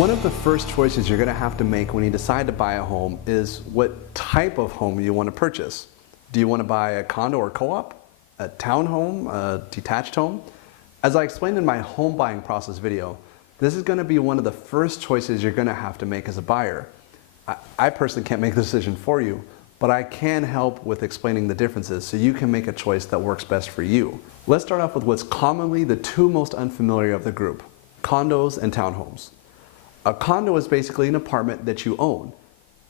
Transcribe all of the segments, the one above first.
One of the first choices you're going to have to make when you decide to buy a home is what type of home you want to purchase. Do you want to buy a condo or co-op, a townhome, a detached home? As I explained in my home buying process video, this is going to be one of the first choices you're going to have to make as a buyer. I personally can't make the decision for you, but I can help with explaining the differences so you can make a choice that works best for you. Let's start off with what's commonly the two most unfamiliar of the group, condos and townhomes. A condo is basically an apartment that you own.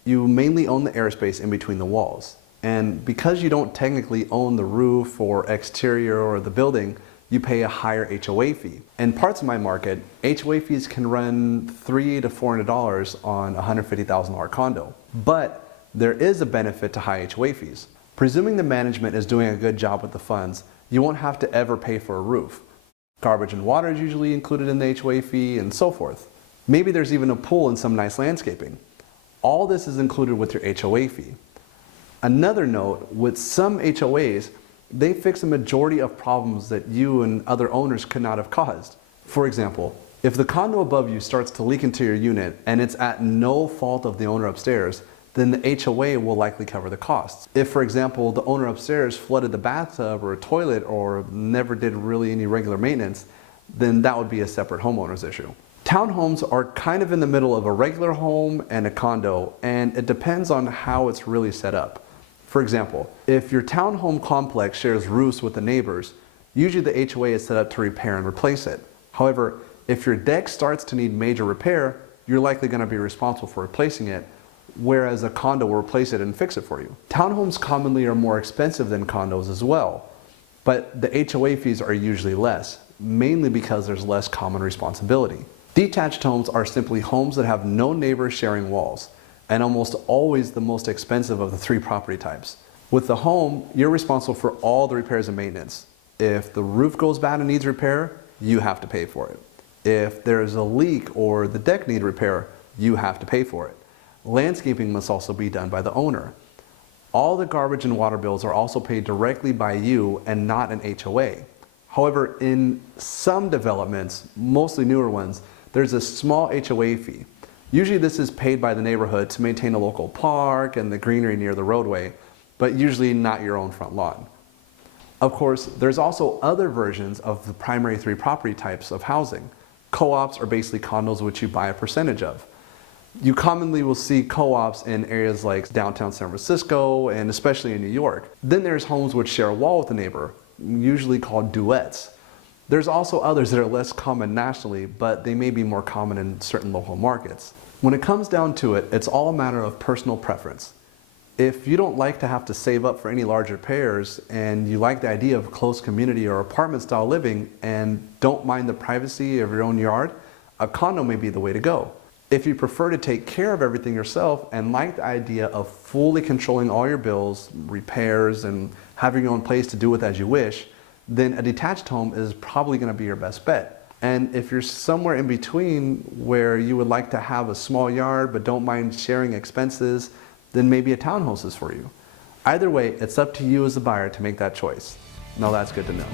You mainly own the airspace in between the walls. And because you don't technically own the roof or exterior or the building, you pay a higher HOA fee. In parts of my market, HOA fees can run $300 to $400 on a $150,000 condo. But there is a benefit to high HOA fees. Presuming the management is doing a good job with the funds, you won't have to ever pay for a roof. Garbage and water is usually included in the HOA fee and so forth. Maybe there's even a pool and some nice landscaping. All this is included with your HOA fee. Another note, with some HOAs, they fix a majority of problems that you and other owners could not have caused. For example, if the condo above you starts to leak into your unit and it's at no fault of the owner upstairs, then the HOA will likely cover the costs. If, for example, the owner upstairs flooded the bathtub or a toilet or never did really any regular maintenance, then that would be a separate homeowner's issue. Townhomes are kind of in the middle of a regular home and a condo, and it depends on how it's really set up. For example, if your townhome complex shares roofs with the neighbors, usually the HOA is set up to repair and replace it. However, if your deck starts to need major repair, you're likely going to be responsible for replacing it, whereas a condo will replace it and fix it for you. Townhomes commonly are more expensive than condos as well, but the HOA fees are usually less, mainly because there's less common responsibility. Detached homes are simply homes that have no neighbors sharing walls, and almost always the most expensive of the three property types. With the home, you're responsible for all the repairs and maintenance. If the roof goes bad and needs repair, you have to pay for it. If there's a leak or the deck needs repair, you have to pay for it. Landscaping must also be done by the owner. All the garbage and water bills are also paid directly by you and not an HOA. However, in some developments, mostly newer ones, there's a small HOA fee. Usually this is paid by the neighborhood to maintain a local park and the greenery near the roadway, but usually not your own front lawn. Of course, there's also other versions of the primary three property types of housing. Co-ops are basically condos which you buy a percentage of. You commonly will see co-ops in areas like downtown San Francisco and especially in New York. Then there's homes which share a wall with a neighbor, usually called duets. There's also others that are less common nationally, but they may be more common in certain local markets. When it comes down to it, it's all a matter of personal preference. If you don't like to have to save up for any large repairs and you like the idea of close community or apartment style living and don't mind the privacy of your own yard, a condo may be the way to go. If you prefer to take care of everything yourself and like the idea of fully controlling all your bills, repairs, and having your own place to do with as you wish, then a detached home is probably going to be your best bet. And if you're somewhere in between where you would like to have a small yard but don't mind sharing expenses, then maybe a townhouse is for you. Either way, it's up to you as a buyer to make that choice. Now that's good to know.